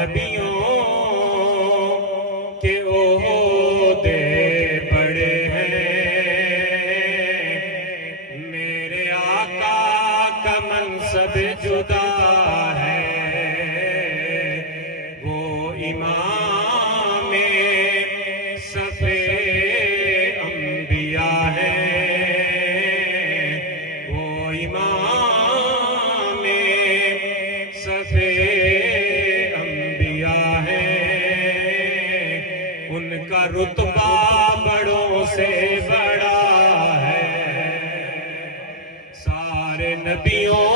نبیوں کے عہدے بڑے ہیں، میرے آقا کا منصب جدا ہے، وہ امام صف انبیاء ہے، وہ امام صف کا رتبہ بڑوں سے بڑا ہے، سارے نبیوں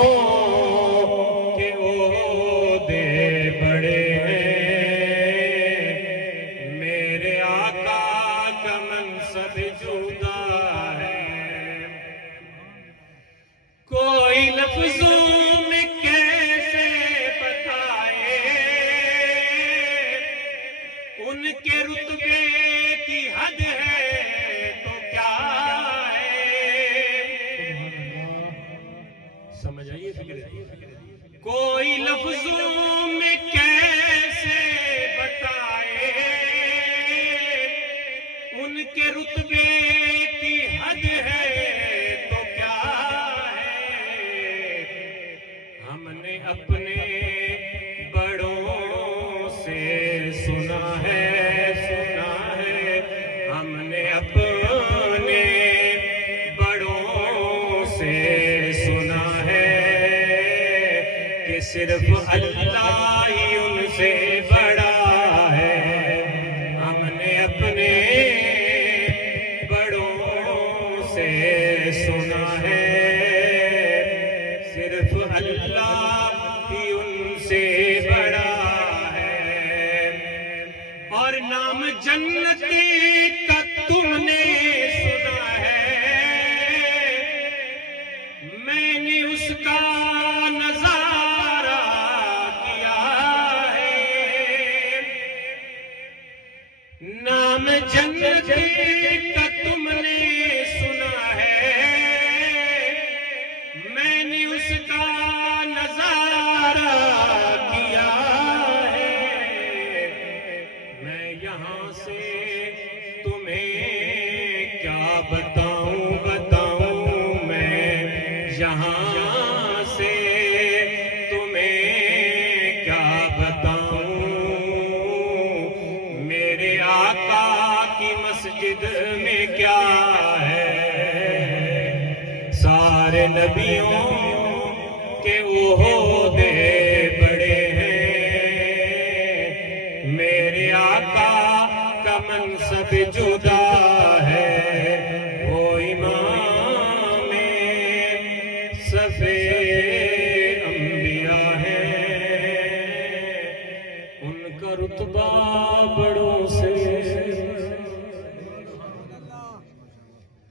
کے عہدے بڑے ہیں، میرے آقا کا منصب جدا ہے، کوئی لفظوں میں کیسے بتائے ان کے رتبے کی حد ہے تو کیا ہے، سمجھ آئیے فکر، کوئی لفظوں میں کیسے بتائے ان کے رتبے کی حد ہے تو کیا ہے، ہم نے اپنے بڑوں سے سنا ہے، ہم نے اپنے بڑوں سے سنا ہے کہ صرف اللہ ہی ان سے بڑا ہے، ہم نے اپنے بڑوں سے سنا ہے صرف اللہ ہی ان سے بڑا ہے، اور نام جنتی کا تم نے سنا ہے، میں نے اس کا نظارہ کیا ہے، نام جنتی کا تم نے سنا ہے، میں نے اس کا نظارہ کیا ہے، میں یہاں سے تمہیں کیا بتاؤں میں یہاں سے تمہیں کیا بتاؤں، میرے آقا کی مسجد میں کیا ہے، سارے نبیوں کے عہدے بڑے ہیں، میرے آقا کا منصب جدا ہے، وہ امام صف انبیاء ہے، ان کا رتبہ بڑوں سے